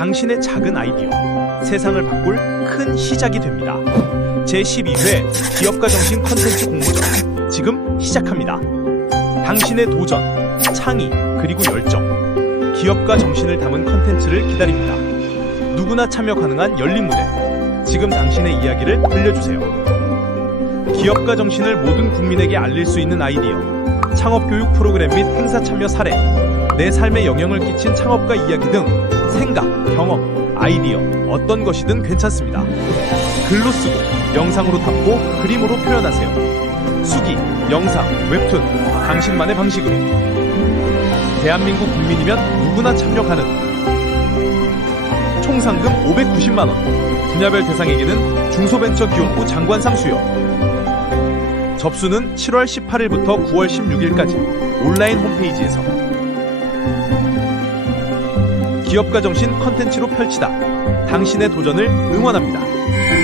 당신의 작은 아이디어, 세상을 바꿀 큰 시작이 됩니다. 제12회 기업가 정신 컨텐츠 공모전 지금 시작합니다. 당신의 도전, 창의, 그리고 열정, 기업가 정신을 담은 컨텐츠를 기다립니다. 누구나 참여 가능한 열린 무대. 지금 당신의 이야기를 들려주세요. 기업가 정신을 모든 국민에게 알릴 수 있는 아이디어, 창업 교육 프로그램 및 행사 참여 사례, 내 삶에 영향을 끼친 창업가 이야기 등 생각, 경험, 아이디어 어떤 것이든 괜찮습니다. 글로 쓰고 영상으로 담고 그림으로 표현하세요. 수기, 영상, 웹툰 당신만의 방식으로 대한민국 국민이면 누구나 참여 가능. 총 상금 590만 원. 분야별 대상에게는 중소벤처기업부 장관상 수여. 접수는 7월 18일부터 9월 16일까지 온라인 홈페이지에서 기업가 정신 컨텐츠로 펼치다 당신의 도전을 응원합니다.